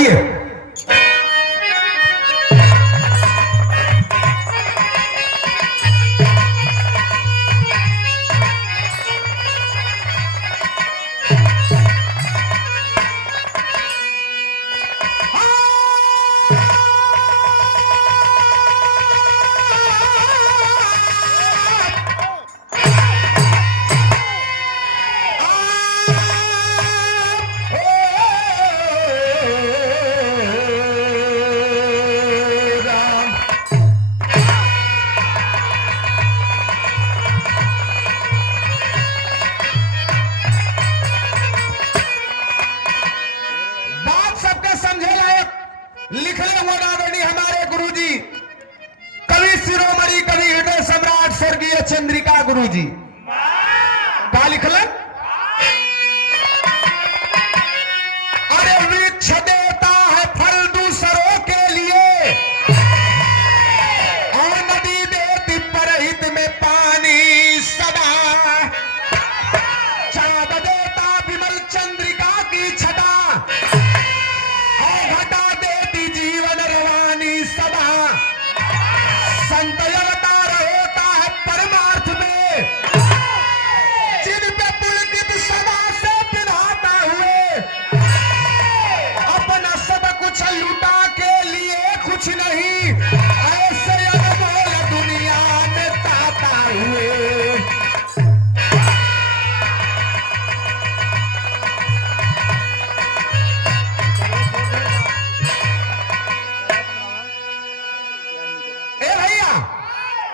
आइए। लिखले हुए आदरणीय हमारे गुरुजी कवि शिरोमणि कवि हृदय सम्राट स्वर्गीय चंद्रिका गुरुजी का लिखलन। अरे वृक्ष देता है फल दूसरों के लिए और नदी देती परहित में पानी सदा, चाँद देता विमल चंद्रिका की छटा और घटा देती जीवन रवानी सदा, संत अवतार होता है परमार्थ में जिन पे पुलकित सदा से पिलाता हुए अपना सब कुछ लुटा के लिए कुछ नहीं ऐसे अनमोल दुनिया में ताता हुए।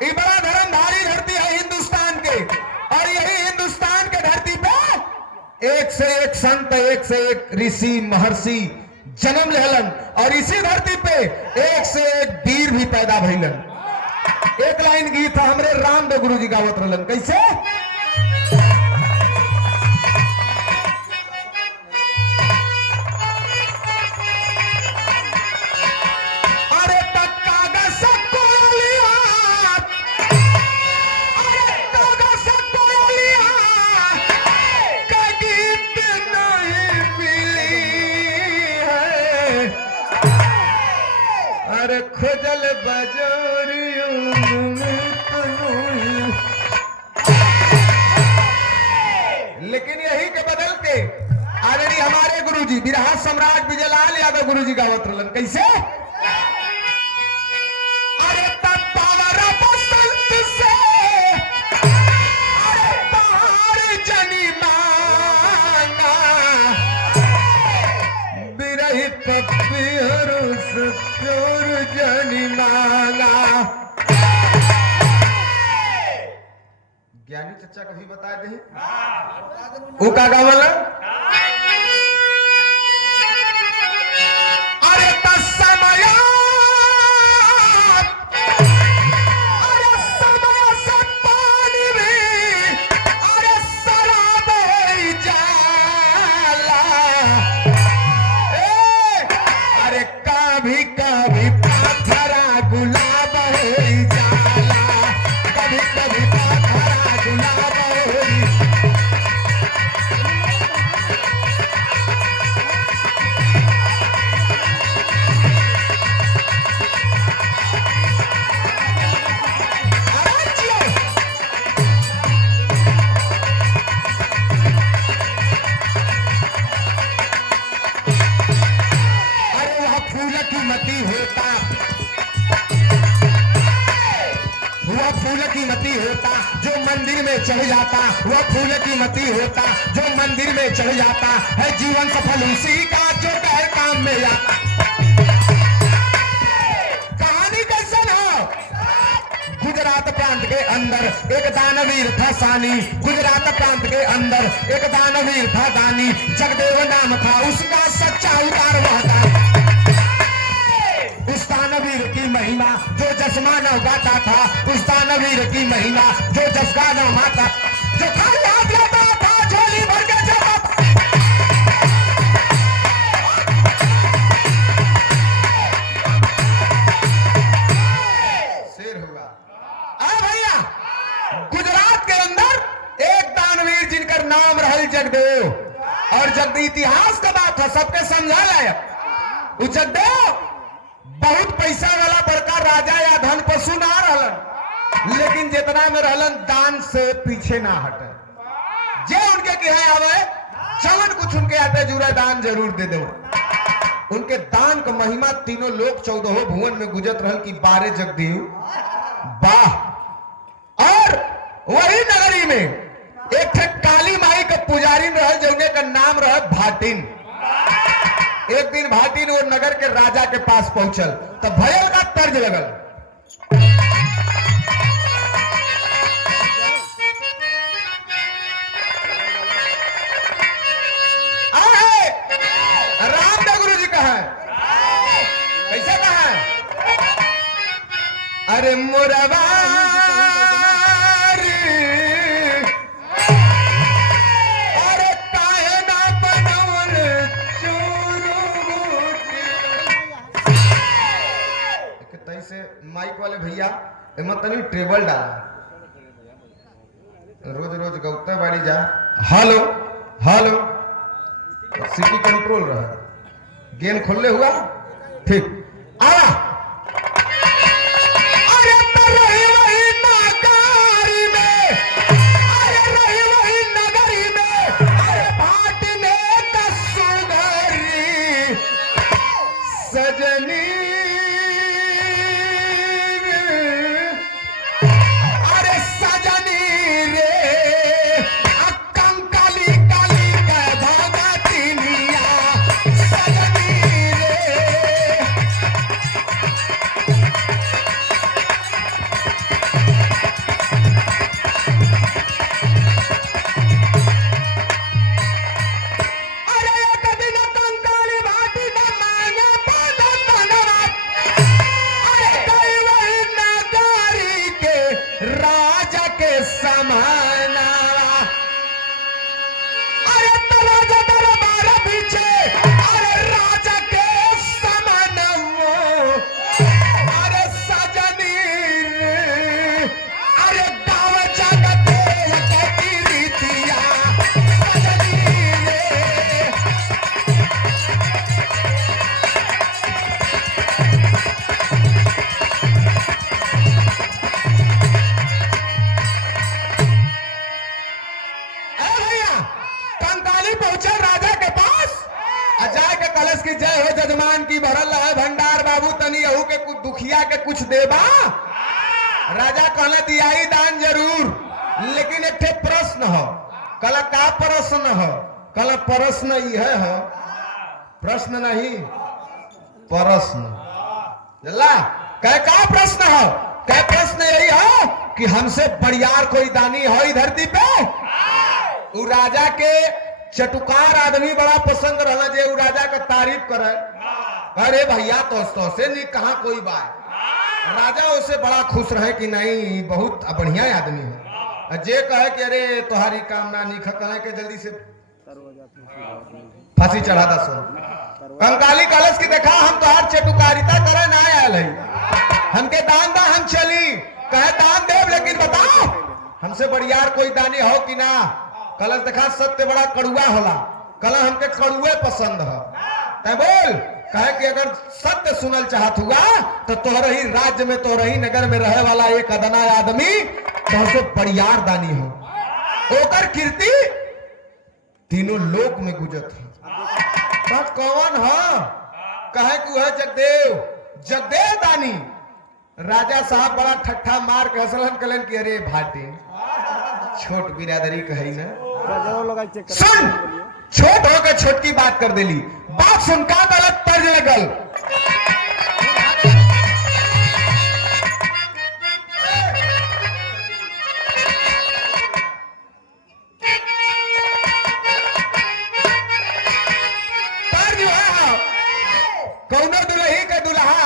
ये बड़ा धर्मधारी धरती है हिंदुस्तान के, और यही हिंदुस्तान के धरती पे एक से एक संत एक से एक ऋषि महर्षि जन्म लेहलन, और इसी धरती पे एक से एक वीर भी पैदा भइलन। एक लाइन गीत था हमरे रामदेव गुरु जी गावत रहलन, कैसे? खोजल बजोरियों में, लेकिन यही के बदल के आदरणीय हमारे गुरुजी बिरहा सम्राट विजयलाल यादव गुरुजी गावत रहलन, कैसे? अरे तत्पावर बसंत से अरे बाहर जनी मांगा बिरही पपियर प्योर जनी मांगा। ज्ञानी चचा कभी बता दे वो का गावला। अरे तस्मय अरे समय से पानी में अरे शराब जाला, अरे कभी कभी पाथरा गुलाब हो जाला, कभी कभी पाथरा गुलाब हो। अरे वह फूल की मती होता, वह फूल की मती होता जो मंदिर में चढ़ जाता, वह फूल की मती होता जो मंदिर में चढ़ जाता है, जीवन सफल उसी का जो कहे काम में आता। कहानी कैसे हो? गुजरात प्रांत के अंदर एक दानवीर था सानी, गुजरात प्रांत के अंदर एक दानवीर था दानी, जगदेव नाम था उसका सच्चा उतार वहता। उस दानवीर की महिमा जो जसमानव गाता था, उस दानवीर की महिमा जो जसगानव माता जो था याद लाता था झोली भर के जाता था। शेर हुआ। अरे भैया गुजरात के अंदर एक दानवीर जिनका नाम रहल जगदेव, और जब इतिहास का बात है सबके समझा लायक। जगदेव बहुत पैसा वाला बड़का राजा या धन पशु ना रहलन, लेकिन जितना में रहलन दान से पीछे ना हटे। जे उनके कहे आवे चवन कुछ उनके आते जुड़ा दान जरूर दे दो। उनके दान का महिमा तीनों लोग 14 भुवन में गुजर रहल की बारे जगदेव वाह। और वही नगरी में एक थे काली माई का पुजारी रहल जौने का नाम रह भाटिन। एक दिन भाटिन वो नगर के राजा के पास पहुंचल तब भयल का तर्ज लगल। रामदेव गुरु जी का है, कैसे का है? अरे मुरवा माइक वाले भैया तनी ट्रेबल डाला, रोज रोज गौते बाड़ी जा। हेलो हेलो सिटी कंट्रोल रहा, गेम खोलने हुआ ठीक आवा। अरे रही वही नगारी में, अरे रही वही नगरी में, अरे भाटने का सुगरी सजनी। जजमान की भरल है भंडार बाबू तनी यहू के कुछ दुखिया के कुछ देबा। राजा कहले दियाई दान जरूर, लेकिन एक ठे प्रश्न हो। कल का प्रश्न हो? कल प्रश्न यह है, प्रश्न नहीं प्रश्न जल्ला कह का प्रश्न हो? कह प्रश्न यही हो कि हमसे बड़ियार कोई दानी हो इस धरती पे? उ राजा के चटुकार आदमी बड़ा पसंद रहना जे उ राजा का तारीफ करे। अरे भैया तो से नहीं कहा कोई बात, राजा उससे बड़ा खुश रहे कि नहीं बहुत बढ़िया आदमी है। जे कहे कि अरे तुम्हारी कामना नहीं कहे के जल्दी से फांसी चढ़ा दा। सुन कंकाली कलश की देखा हम तोहार चटुकारिता करे ना आयल है, हमके दान दा हम चली कहे दान देव, लेकिन बताओ हमसे बड़ियार कोई दानी हो कि ना? कलश देखा सत्य बड़ा कड़ुआ होला, कलश हमके कड़ुए पसंद है। बोल कहे कि अगर सत्य सुनल चाहत हुआ तो तोहरे ही राज्य में तोहरे ही नगर में रहे वाला एक अदना आदमी तुमसे बड़ियार दानी हो, ओकर कीर्ति तीनों लोक में गुजत है। कौन है? कहे कि वह जगदेव, जगदेव दानी। राजा साहब बड़ा ठट्ठा मार के हंसलन कलन कि अरे भाटी छोट बिरादरी कही ना, सुन छोट होकर छोट की बात कर देली। बात सुन का गलत तर्ज लगल। तर्ज कौनो दुल्ही के दुल्हा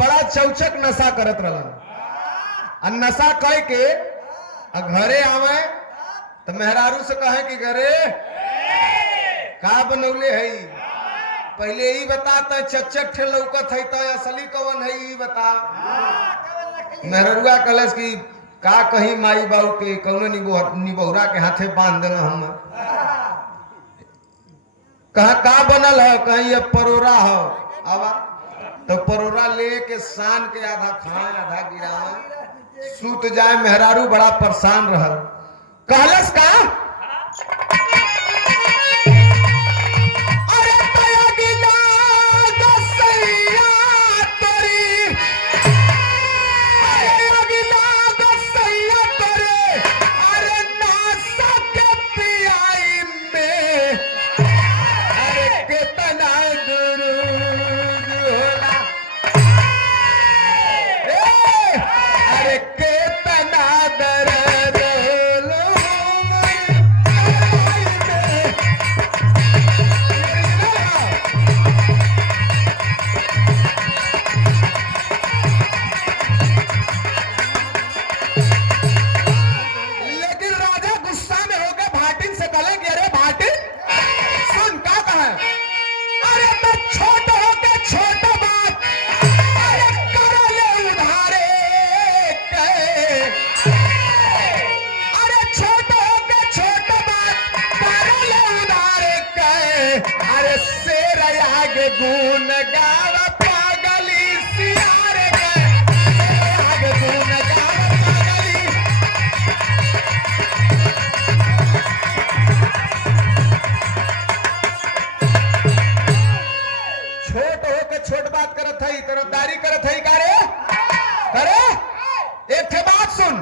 बड़ा चौचक नशा करत रहलन। नशा कह के घरे आवे तो मेहरारू से कहे कि घरे का बनौले है, पहले ही बता चच्चट ठे लौकत है तो असली कौन है ही बता। मेहरुआ कलश की का कहीं माई बाबू के कौन निबोहरा के हाथे बांध देना हम। कहा का बनल है, कहीं ये परोरा हो। अब तो परोरा ले के सान के आधा खाए आधा गिरावे, सूत जाए मेहरारू बड़ा परेशान रहल। कहलस का अरे तया गिला गसैया तोरी, अरे अगिला गसैया तोरे, अरे नासा के पियाई में, अरे कितना दुरूद होला, अरे कितना दर्द होला लेकिन राजा गुस्सा में होकर भाटिन से कहले कि अरे भाटिन सुन का कहा, अरे तो छोट होके छोट बात, अरे कर ले उधारे के, अरे छोट होके छोट बात कर ले उधारे के, अरे शेर आगे गुन गावा पागली सियार के, शेर आगे गुन गावा पागली। छोट होके छोट बात करत है, तरफदारी करत है का रे? अरे एक ठे बात सुन,